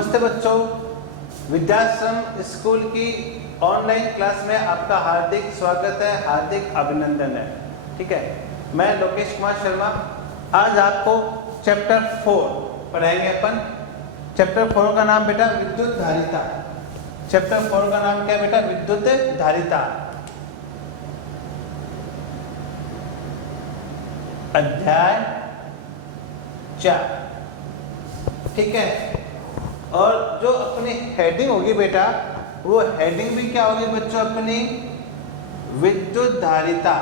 नमस्ते बच्चों, विद्याश्रम स्कूल की ऑनलाइन क्लास में आपका हार्दिक स्वागत है, हार्दिक अभिनंदन है। ठीक है, मैं लोकेश कुमार शर्मा आज आपको चैप्टर 4 पढ़ाएंगे अपन। चैप्टर 4 का नाम बेटा विद्युत धारिता। चैप्टर 4 का नाम क्या है बेटा? विद्युत धारिता। अध्याय 4। ठीक है, और जो अपनी हेडिंग होगी बेटा, वो हेडिंग भी क्या होगी बच्चों? अपनी विद्युत धारिता।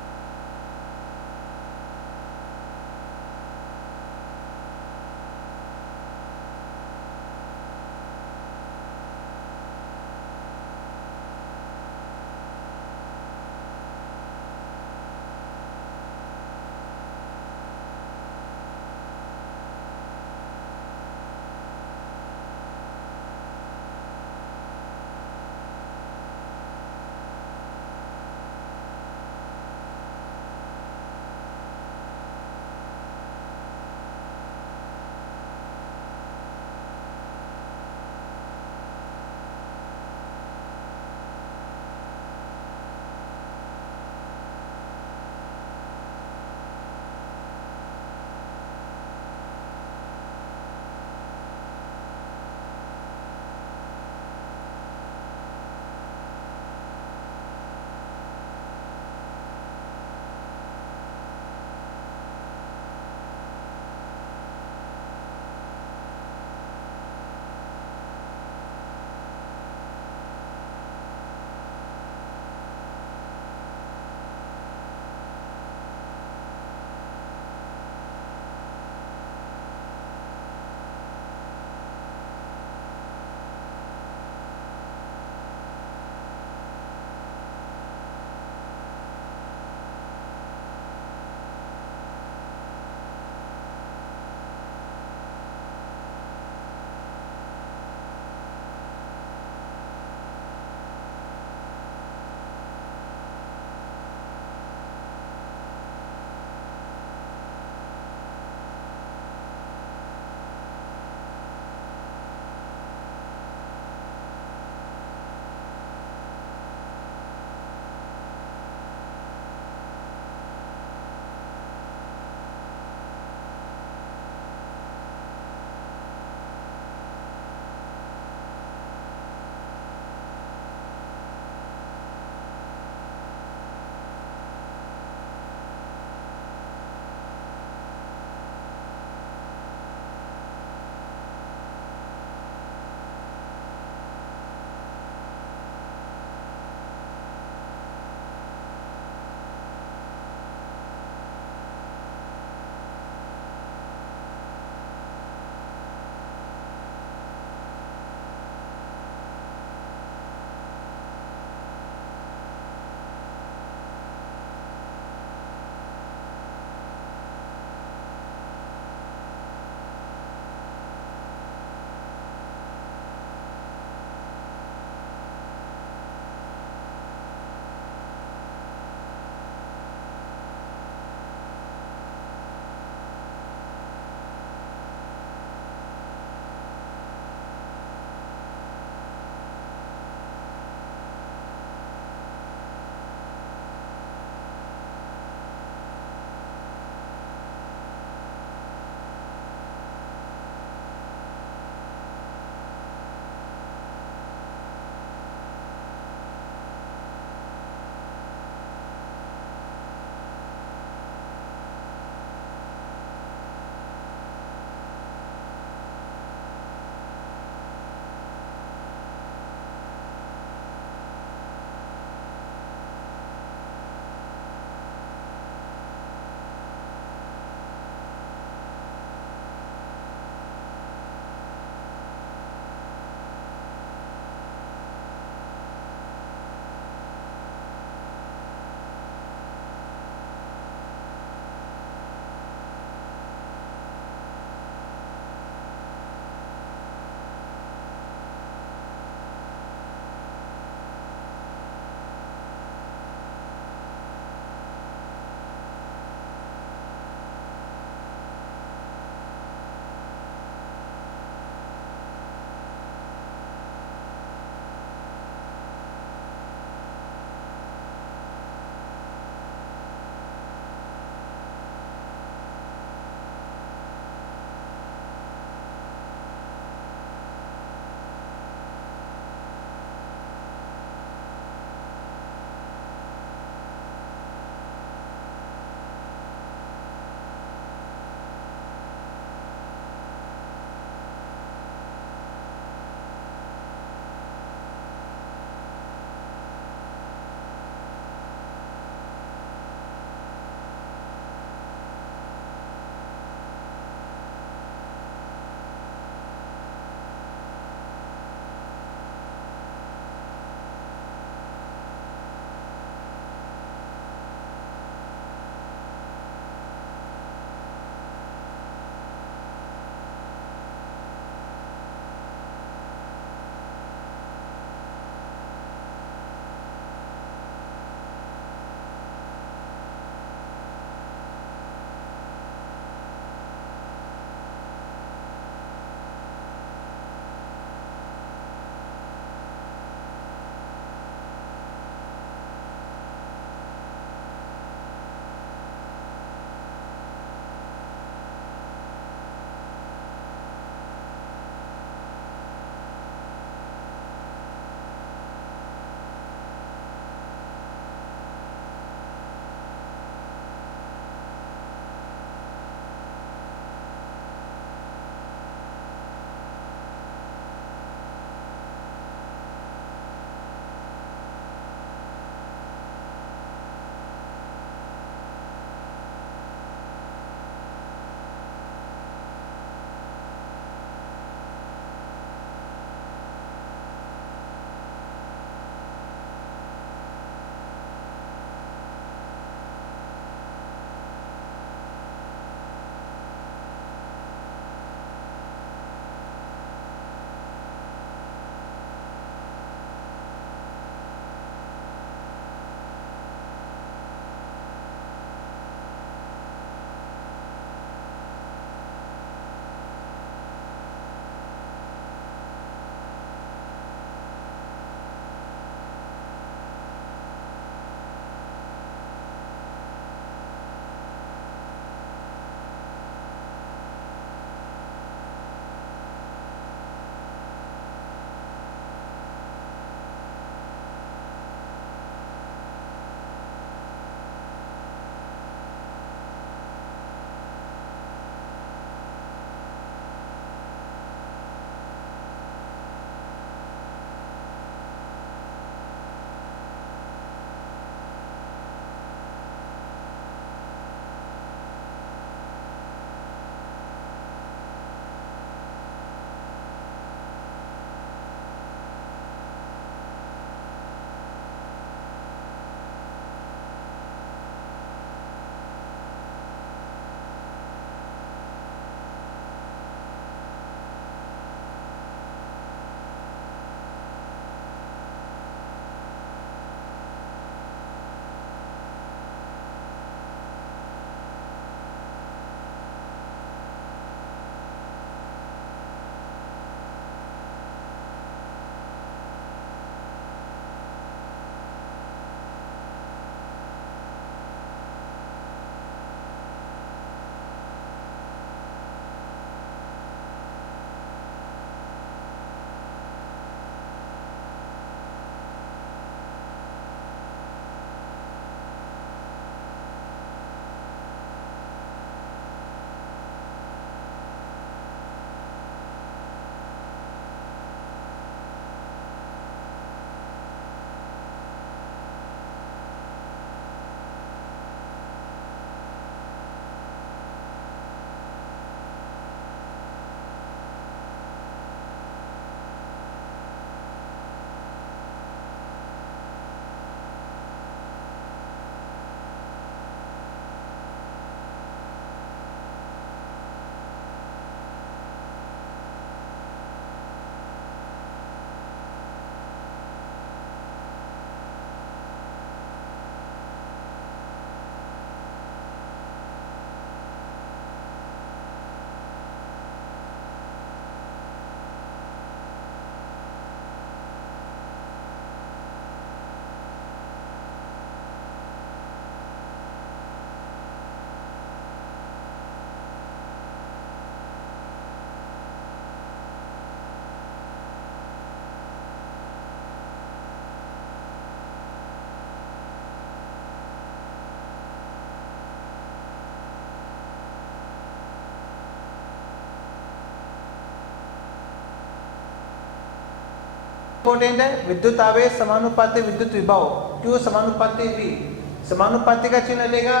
इंपॉर्टेंट है। विद्युत आवेश समानुपाती विद्युत विभव, Q समानुपाती V, समानुपाती का चिन्ह लेगा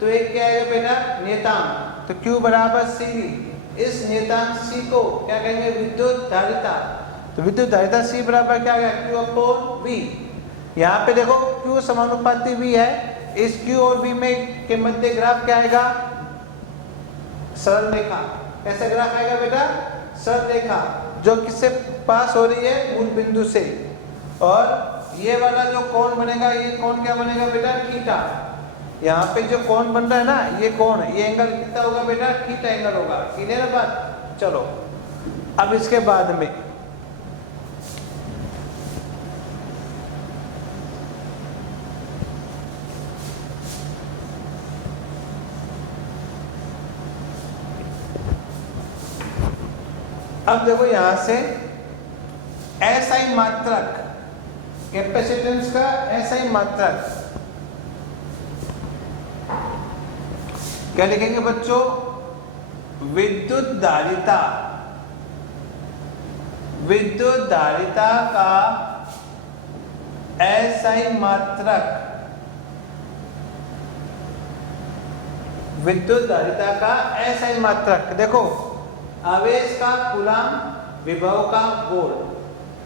तो एक क्या आएगा बेटा, नियतांक, तो Q बराबर CV। इस नियतांक C को क्या कहेंगे, विद्युत धारिता। तो विद्युत धारिता C बराबर क्या आएगा, Q अपॉन V। यहाँ पे देखो Q समानुपाती V है, इस Q और V में के मध्य ग्राफ क्या आएगा, सरल रेखा। कैसा ग्राफ आएगा बेटा, सरल रेखा, जो किससे पास हो रही है, मूल बिंदु से। और ये वाला जो कोण बनेगा, ये कोण क्या बनेगा बेटा, थीटा। यहाँ पे जो कोण बन रहा है ना, ये कोण, ये एंगल कितना होगा बेटा, थीटा एंगल होगा। क्लियर है बात। चलो अब इसके बाद में अब देखो यहां से एसआई मात्रक, कैपेसिटेंस का एसआई मात्रक क्या लिखेंगे बच्चों, विद्युत धारिता, विद्युत धारिता का एसआई मात्रक, विद्युत धारिता का एसआई मात्रक। देखो आवेश का कूलाम, विभव का वोल्ट,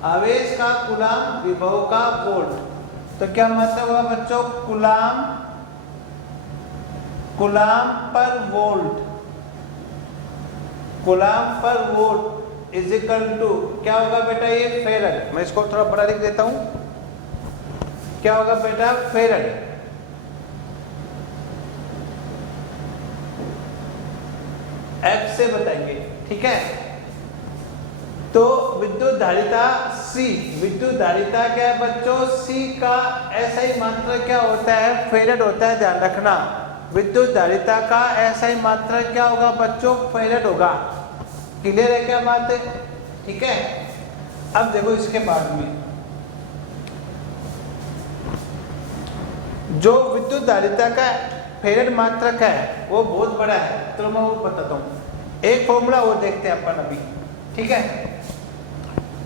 आवेश का कूलाम, विभव का वोल्ट। तो क्या मतलब होगा बच्चों, कूलाम, कूलाम पर वोल्ट, कूलाम पर वोल्ट इज इक्वल टू क्या होगा बेटा, ये फेरड। मैं इसको थोड़ा बड़ा लिख देता हूं, क्या होगा बेटा, फेरड। F से बताएंगे, ठीक है। तो विद्युत धारिता C, विद्युत धारिता क्या है बच्चों, C का एसआई मात्रक क्या होता है, फेरड होता है, ध्यान रखना। विद्युत धारिता का एसआई मात्रक क्या होगा बच्चों, फेरड होगा। क्लियर है क्या बात है, ठीक है। अब देखो इसके बाद में जो विद्युत धारिता का फेरड मात्रक है वो बहुत बड़ा है, तो मैं वो बताता हूँ। एक फॉर्मूला वो देखते हैं अपन अभी, ठीक है।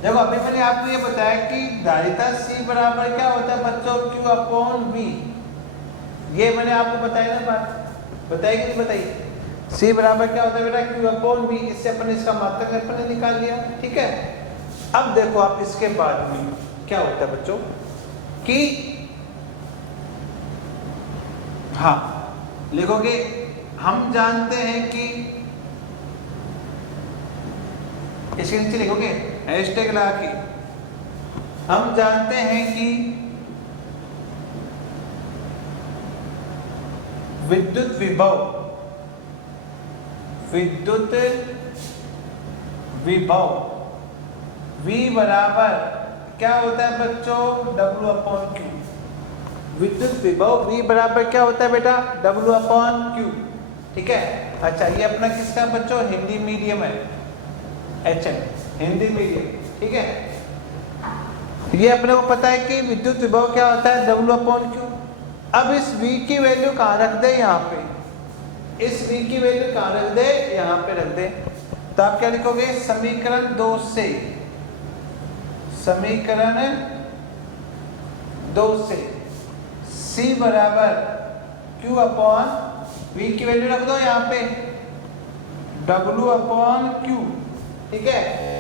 देखो अभी मैंने आपको ये बताया कि धारिता C बराबर क्या होता है बच्चों, Q अपॉन V। ये मैंने आपको बताया ना बात, बताई कि नहीं बताई। C बराबर क्या होता है बेटा, Q अपॉन V। इससे अपन इसका मात्रक अपन ने निकाल लिया, ठीक है। अब देखो आप इसके बाद में क्या होता है बच्चों कि हाँ लिखोगे, हम जानते हैं कि इसके नीचे लिखोगे हैशटैग लगा के, हम जानते हैं कि विद्युत विभव, विद्युत विभव V बराबर क्या होता है बच्चों, W अपॉन Q। विद्युत विभव V बराबर क्या होता है बेटा, W अपॉन Q, ठीक है। अच्छा ये अपना किसका बच्चों, हिंदी मीडियम है, HM हिंदी मीडियम, ठीक है। ये अपने को पता है कि विद्युत विभव क्या होता है, W अपॉन Q। अब इस V की वैल्यू कहाँ रख दे, यहाँ पे। इस V की वैल्यू कहाँ रख दे, यहाँ पे रख दे। तो आप क्या लिखोगे, समीकरण 2 से, समीकरण 2 से C बराबर Q अपॉन V की वैल्यू रख दो यहाँ पे, W अपॉन Q, ठीक है।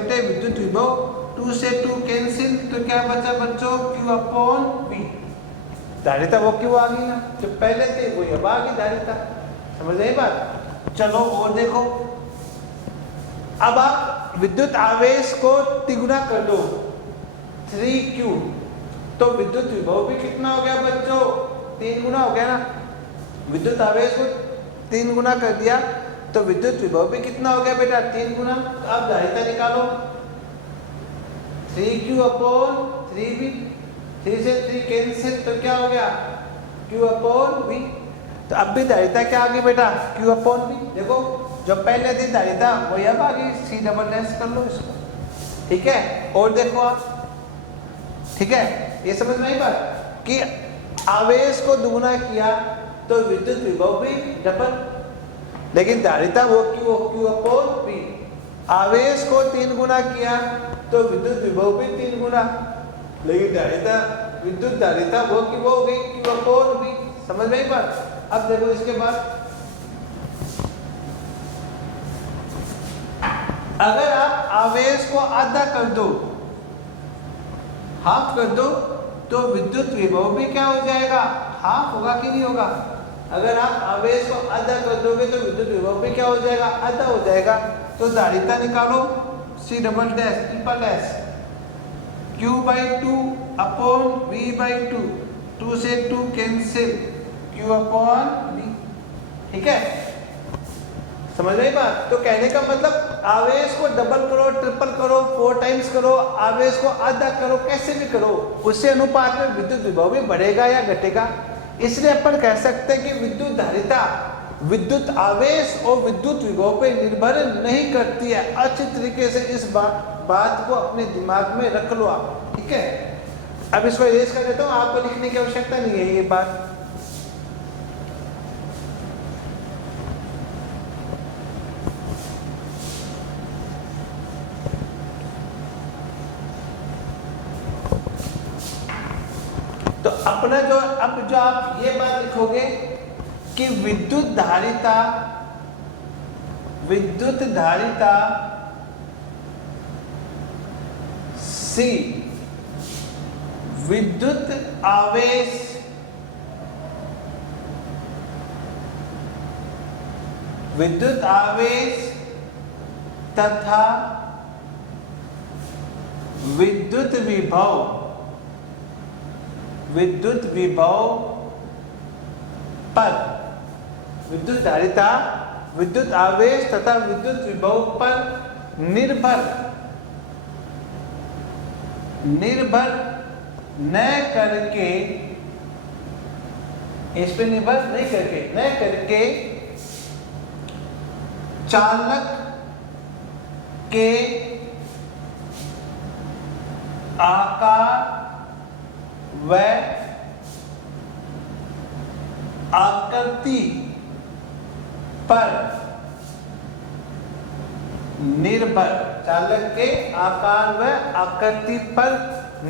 बटे विद्युत विभव, 2 से 2 कैंसिल, तो क्या बचा बच्चों, Q अपॉन V। धारिता वो क्यों आ गई ना, जो पहले थे वो अब आ गई धारिता। समझ गए बात। चलो और देखो, अब आप विद्युत आवेश को तिगुना कर दो 3Q, तो विद्युत विभव भी कितना हो गया बच्चों, 3 गुना हो गया ना। विद्युत आवेश को 3 गुना कर दिया तो विद्युत विभव भी कितना हो गया बेटा, 3 गुना। तो अब धारिता निकालो, 3Q अपॉन 3V, 3 से 3 कैंसिल, तो क्या हो गया, Q अपॉन V। तो अब भी धारिता क्या आ गई बेटा, Q अपॉन V। देखो जो पहले थी धारिता वही अब आ गई, C डबल डैश कर लो इसको, ठीक है। और देखो आप, ठीक है, ये समझ में आई बात कि आवेश को दुगुना किया तो विद्युत विभव भी डबल, लेकिन धारिता वो Q अपॉन V। आवेश को 3 गुना किया तो विद्युत विभव भी 3 गुना, लेकिन धारिता, विद्युत धारिता वो हो गई Q अपॉन V। समझ में आई बात। अब देखो इसके बाद, अगर आप आवेश को आधा कर दो, हाफ कर दो, तो विद्युत विभव भी क्या हो जाएगा, हाफ होगा कि नहीं होगा। अगर आप आवेश को आधा कर दोगे तो विद्युत विभव भी क्या हो जाएगा, आधा हो जाएगा। तो धारिता निकालो, C double dash triple S, Q by 2 upon V by 2, 2 से 2 कैंसिल, Q अपॉन V, ठीक है। समझ रही बात। तो कहने का मतलब आवेश को डबल करो, ट्रिपल करो, 4 टाइम्स करो, आवेश को आधा करो, कैसे भी करो, उससे अनुपात में विद्युत विभव भी बढ़ेगा या घटेगा। इसलिए अपन कह सकते हैं कि विद्युत धारिता विद्युत आवेश और विद्युत विभव पे निर्भर नहीं करती है। अच्छी तरीके से इस बात को अपने दिमाग में रख लो आप, ठीक है। अब इसको इरेज कर देता हूँ, आपको लिखने की आवश्यकता नहीं है ये बात। तो अपना जो अब जो आप ये बात लिखोगे कि विद्युत धारिता C विद्युत आवेश तथा विद्युत विभव पर, विद्युत धारिता विद्युत आवेश तथा विद्युत विभव पर निर्भर न करके, इस पे निर्भर न करके चालक के आकार व आकृति पर निर्भर, चालक के आकार व आकृति पर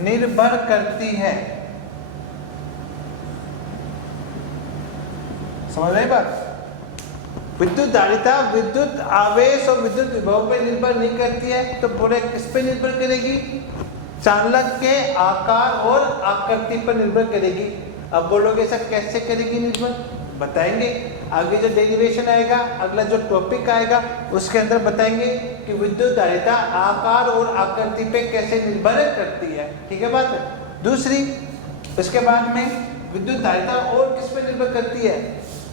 निर्भर करती है। समझ रहे बात। विद्युत धारिता विद्युत आवेश और विद्युत विभव पर निर्भर नहीं करती है, तो बोले किस पे निर्भर करेगी, चालक के आकार और आकृति पर निर्भर करेगी। अब बोलोगे सर कैसे करेगी निर्भर, बताएंगे आगे जो डेरिवेशन आएगा, अगला जो टॉपिक आएगा उसके अंदर बताएंगे कि विद्युत धारिता आकार और आकृति पे कैसे निर्भर करती है, ठीक है बात। दूसरी, इसके बाद में विद्युत धारिता और किस पे निर्भर करती है,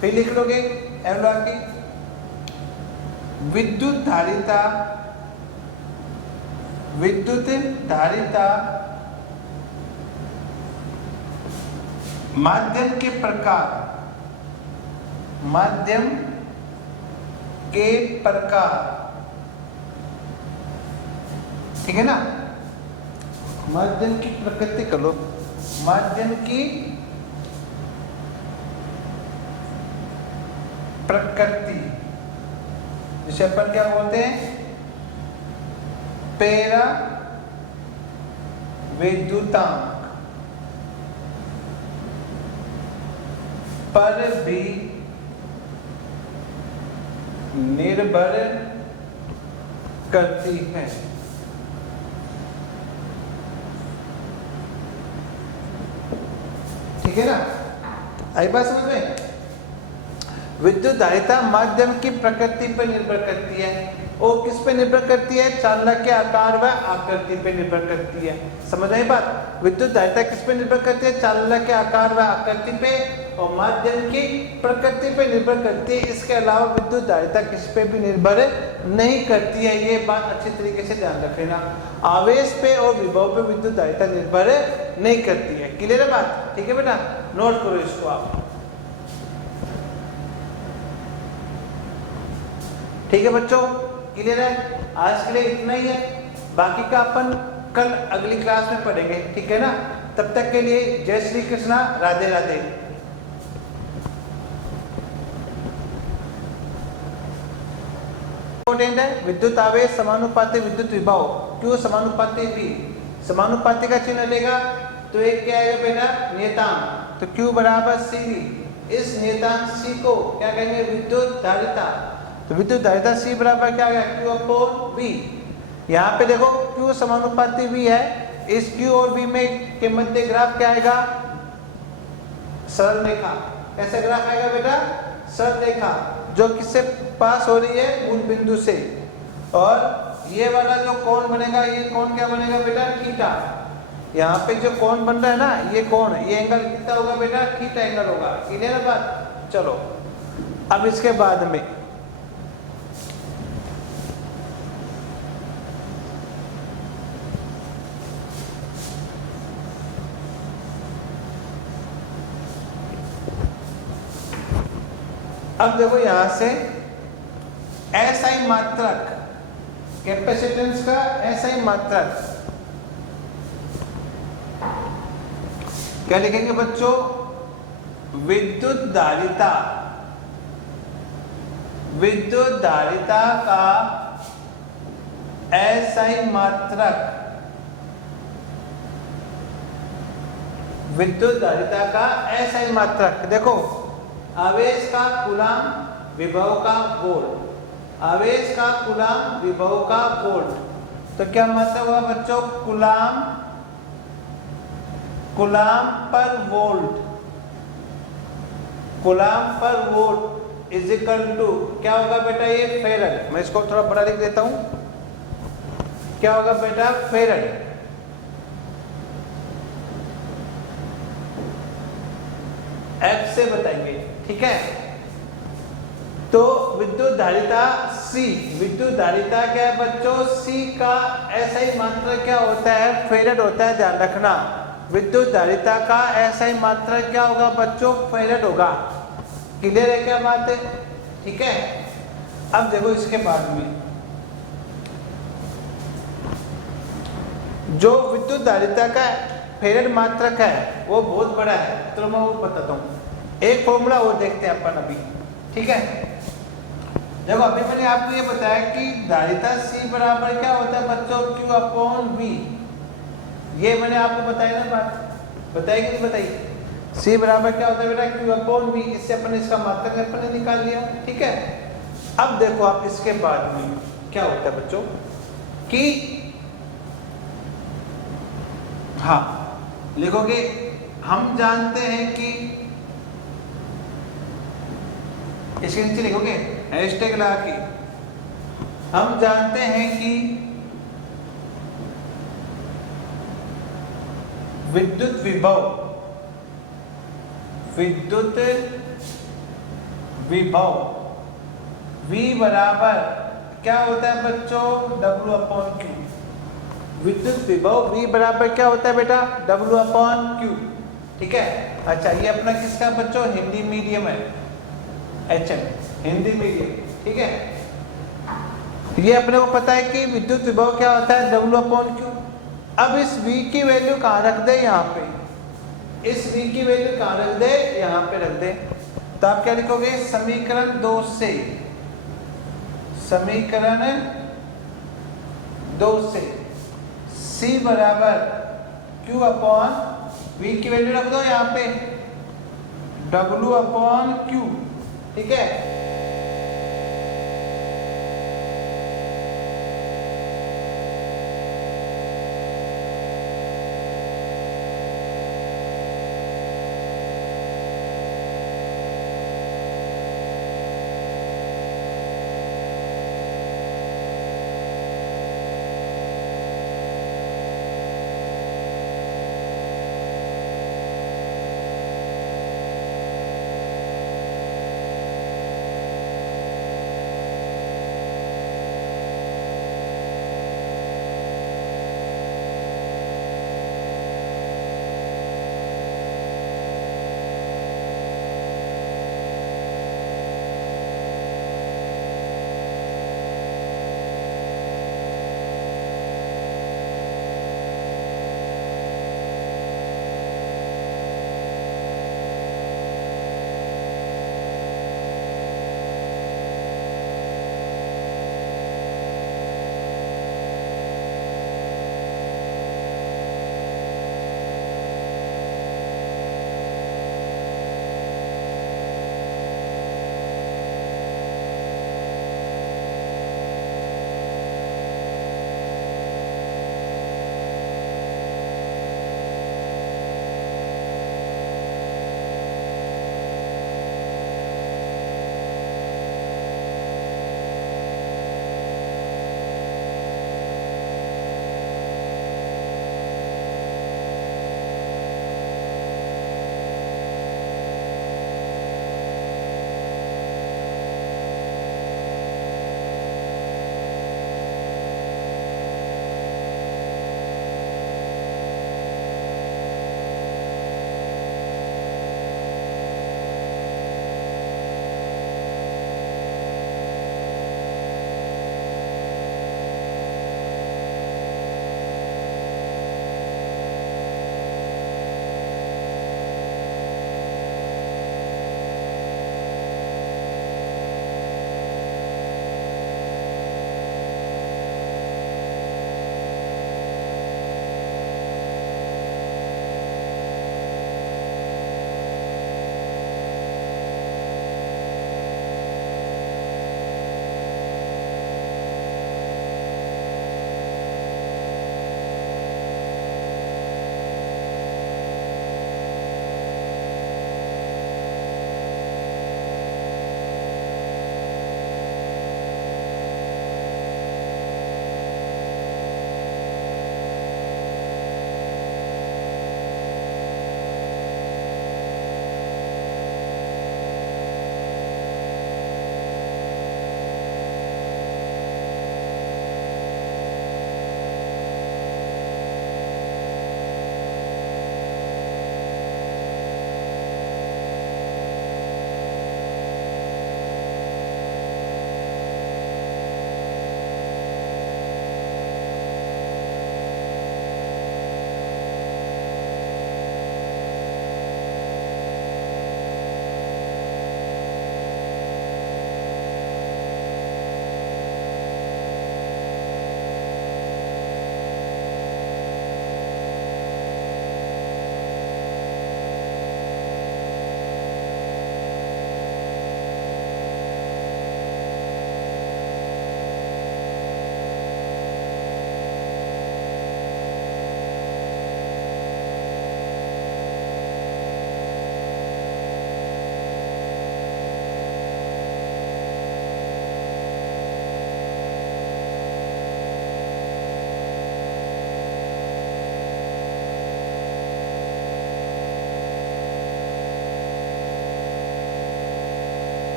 फिर लिख लोगे की विद्युत धारिता माध्यम के प्रकार, ठीक है ना। माध्यम की प्रकृति कर लो, माध्यम की प्रकृति, जिसे अपन क्या बोलते हैं, पैरा विद्युतांक पर भी निर्भर करती है। ठीक है ना, आई बात समझ में। विद्युत धारिता माध्यम की प्रकृति पर निर्भर करती है, और किस पे निर्भर करती है, चालक के आकार व आकृति पे निर्भर करती है। समझ आई बात। विद्युत धारिता किस पे निर्भर करती है, चालक के आकार व आकृति पे, और माध्यम की प्रकृति पे निर्भर करती है। इसके अलावा विद्युत धारिता किस पे भी निर्भर नहीं करती है, ये बात अच्छी तरीके से ध्यान रख लेना। आवेश पे और विभव पे विद्युत धारिता निर्भर नहीं करती है। क्लियर है बात, ठीक है बेटा, नोट करो इसको आप। ठीक है बच्चों, क्लियर है। आज के लिए इतना ही है, बाकी का अपन कल अगली क्लास में पढ़ेंगे, ठीक है ना। तब तक के लिए जय श्री कृष्णा, राधे राधे। इंपॉर्टेंट है, विद्युत आवेश समानुपाती विद्युत विभव, क्यों समानुपाती भी, समानुपाती का चिन्ह लेगा तो एक क्या आएगा बेटा, नियतांक, तो Q बराबर CV। इस नियतांक C को क्या कहेंगे, विद्युत धारिता। तो विद्युत धारिता C बराबर क्या आएगा, Q अपॉन V। यहाँ पे देखो Q समानुपाती V है, इस Q और V में के मध्य ग्राफ क्या आएगा, सरल रेखा। कैसा ग्राफ आएगा बेटा, सरल रेखा, जो किससे पास हो रही है, मूल बिंदु से। और ये वाला जो कोण बनेगा, ये कोण क्या बनेगा बेटा, थीटा। यहाँ पे जो कोण बन रहा है ना, ये कोण, ये एंगल कितना होगा बेटा, थीटा एंगल होगा। क्लियर है बात। चलो अब इसके बाद में अब देखो यहां से एसआई मात्रक, कैपेसिटेंस का एसआई मात्रक क्या लिखेंगे बच्चों, विद्युत धारिता, विद्युत धारिता का एसआई मात्रक, विद्युत धारिता का एसआई मात्रक। देखो आवेश का कूलाम, विभव का वोल्ट, आवेश का कूलाम, विभव का वोल्ट। तो क्या मतलब हुआ बच्चों, कूलाम, कूलाम पर वोल्ट, कूलाम पर वोल्ट इज इक्वल टू क्या होगा बेटा, ये फेरड। मैं इसको थोड़ा बड़ा लिख देता हूं, क्या होगा बेटा, फेरड। F से बताएंगे, ठीक है। तो विद्युत धारिता C, विद्युत धारिता क्या है बच्चों, C का एसआई मात्रक क्या होता है, फेरड होता है, ध्यान रखना। विद्युत धारिता का एसआई मात्रक क्या होगा बच्चों, फेरड होगा। क्लियर है क्या बात है, ठीक है। अब देखो इसके बाद में जो विद्युत धारिता का फेरड मात्रक है वो बहुत बड़ा है, तो मैं वो बताता हूँ। एक फॉर्मूला वो देखते हैं अपन अभी, ठीक है। देखो अभी मैंने आपको ये बताया कि धारिता C बराबर क्या होता है बच्चों, Q अपॉन V। ये मैंने आपको बताया ना बात, बताई कि नहीं बताई। C बराबर क्या होता है बेटा, Q अपॉन V। इससे अपन इसका मात्रक अपन ने निकाल लिया, ठीक है। अब देखो आप इसके बाद में क्या होता है बच्चों कि हाँ लिखोगे, हम जानते हैं कि, इसके नीचे लिखोगे हैशटैग लगा के, हम जानते हैं कि विद्युत विभव, विद्युत विभव V बराबर क्या होता है बच्चों, W अपॉन Q। विद्युत विभव V बराबर क्या होता है बेटा, W अपॉन Q, ठीक है। अच्छा ये अपना किसका बच्चों, हिंदी मीडियम है, HM हिंदी मीडियम, ठीक है। ये अपने को पता है कि विद्युत विभव क्या होता है, W अपॉन Q। अब इस V की वैल्यू कहाँ रख दे, यहाँ पे। इस V की वैल्यू कहाँ रख दे, यहाँ पे रख दे। तो आप क्या लिखोगे, समीकरण 2 से, समीकरण 2 से C बराबर Q अपॉन V की वैल्यू रख दो यहाँ पे, W अपॉन Q, ठीक है।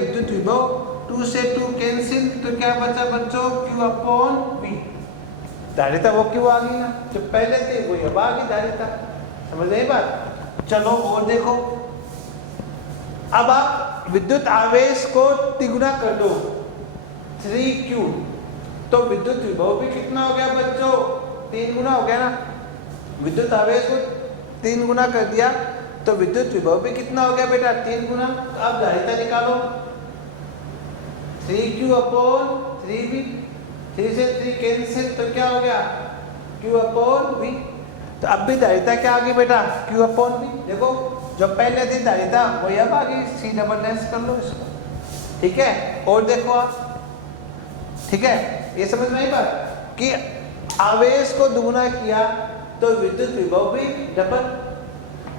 विद्युत विभव 2 से 2 कैंसिल, तो क्या बचा बच्चों, Q अपॉन V। धारिता वो क्यों आ गई ना, जो पहले थी वही अब आ गई धारिता। समझ गए बात। चलो और देखो, अब आप विद्युत आवेश को तिगुना कर दो 3Q, तो विद्युत विभव भी कितना हो गया बच्चों, 3 गुना हो गया ना। विद्युत आवेश को 3 गुना कर दिया तो विद्युत विभव भी कितना हो गया बेटा, 3 गुना। तो अब धारिता निकालो, 3Q अपॉन 3V, 3 से 3 कैंसिल, तो क्या हो गया, Q अपॉन V। तो अब भी धारिता क्या आ गई बेटा, Q अपॉन V। देखो जो पहले थी धारिता वही अब आ गई, C डबल डैश कर लो इसको, ठीक है। और देखो आप, ठीक है, ये समझ में आई बात कि आवेश को दुगुना किया तो विद्युत विभव भी डबल,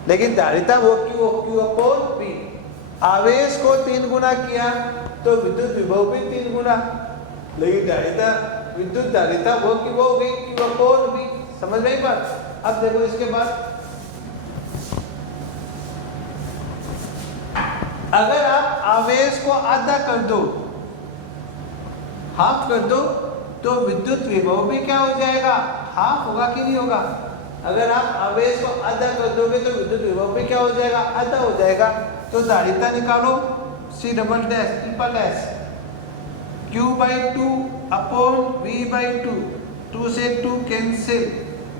लेकिन धारिता वो Q अपॉन V। आवेश को 3 गुना किया तो विद्युत विभव भी 3 गुना, लेकिन धारिता विद्युत धारिता वो हो गई Q अपॉन V। समझ में आई बात। अब देखो इसके बाद, अगर आप आवेश को आधा कर दो, हाफ कर दो, तो विद्युत विभव भी क्या हो जाएगा, हाफ होगा कि नहीं होगा। अगर आप आवेश को आधा कर दोगे तो विद्युत विभव भी क्या हो जाएगा, आधा हो जाएगा। तो धारिता निकालो, C double dash triple S, Q/2 upon V/2, 2 से 2 कैंसिल,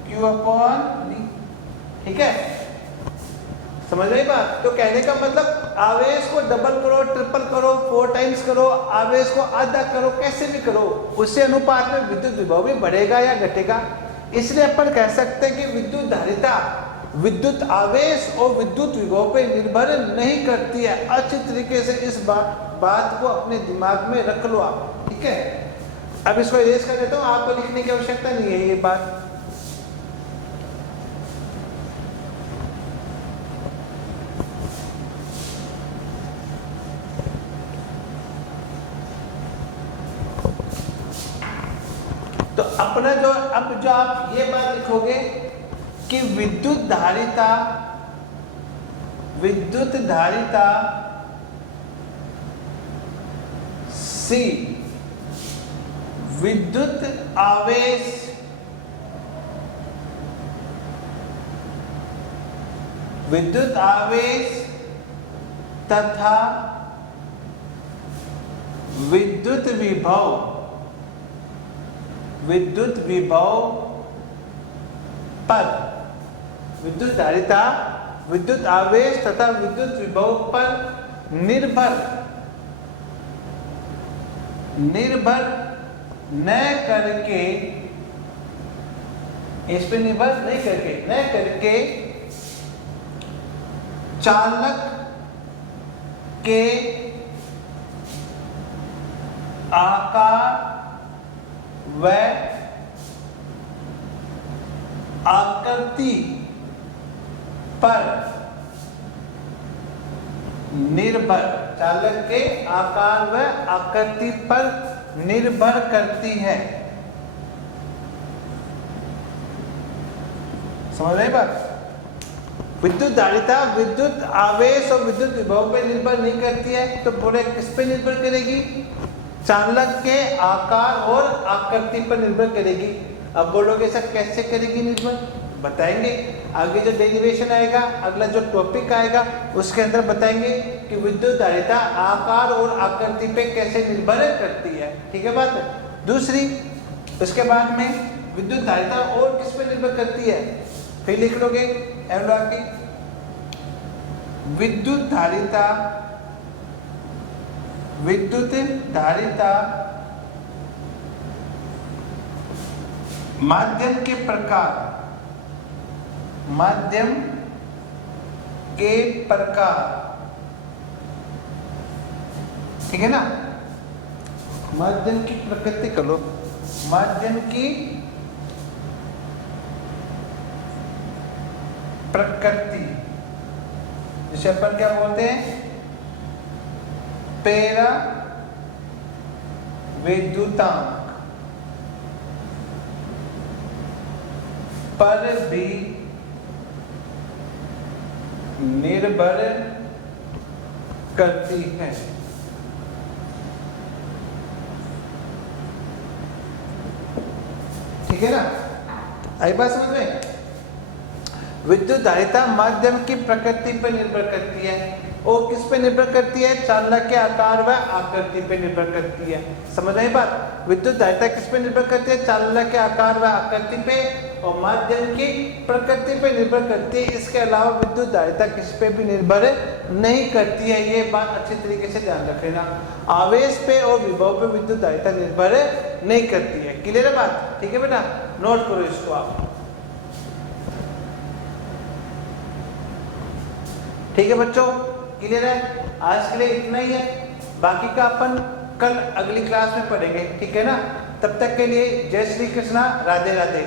Q अपॉन V, ठीक है। समझ रही बात। तो कहने का मतलब आवेश को डबल करो, ट्रिपल करो, 4 टाइम्स करो, आवेश को आधा करो, कैसे भी करो, उससे अनुपात में विद्युत विभव भी बढ़ेगा या घटेगा। इसलिए अपन कह सकते हैं कि विद्युत धारिता विद्युत आवेश और विद्युत विभव पर निर्भर नहीं करती है। अच्छी तरीके से इस बात को अपने दिमाग में रख लो आप, ठीक है। अब इसको इरेज कर देता हूँ, आपको लिखने की आवश्यकता नहीं है ये बात। तो अपना जो अब जो आप ये बात लिखोगे कि विद्युत धारिता C विद्युत आवेश तथा विद्युत विभव पर, विद्युत धारिता विद्युत आवेश तथा विद्युत विभव पर निर्भर न करके, इस पे निर्भर न करके चालक के आकार व आकृति पर निर्भर, चालक के आकार व आकृति पर निर्भर करती है। समझ रहे बात। विद्युत धारिता विद्युत आवेश और विद्युत विभव पर निर्भर नहीं करती है, तो बोले किस पे निर्भर करेगी, चालक के आकार और आकृति पर निर्भर करेगी। अब बोलोगे सर कैसे करेगी निर्भर, बताएंगे आगे जो डेरिवेशन आएगा, अगला जो टॉपिक आएगा उसके अंदर बताएंगे कि विद्युत धारिता आकार और आकृति पे कैसे निर्भर करती है, ठीक है बात। दूसरी, उसके बाद में विद्युत धारिता और किस पे निर्भर करती है, फिर लिख लोगे की विद्युत धारिता माध्यम के प्रकार, ठीक है ना। माध्यम की प्रकृति कर लो, माध्यम की प्रकृति, जिसे अपन क्या बोलते हैं, पेरा विद्युतांक पर भी निर्भर करती है। ठीक है ना, आई बात समझ में। विद्युत धारिता माध्यम की प्रकृति पर निर्भर करती है, और किस पे निर्भर करती है, चालक के आकार व आकृति पे निर्भर करती है। समझ आई बात। विद्युत धारिता किस पे निर्भर करती है, चालक के आकार व आकृति पे, और माध्यम की प्रकृति पे निर्भर करती है। इसके अलावा विद्युत धारिता किस पे भी निर्भर नहीं करती है, ये बात अच्छी तरीके से ध्यान रख लेना। आवेश पे और विभव पे विद्युत धारिता निर्भर नहीं करती है। क्लियर है बात, ठीक है बेटा, नोट करो इसको आप। ठीक है बच्चों, क्लियर है। आज के लिए इतना ही है, बाकी का अपन कल अगली क्लास में पढ़ेंगे, ठीक है ना। तब तक के लिए जय श्री कृष्णा, राधे राधे।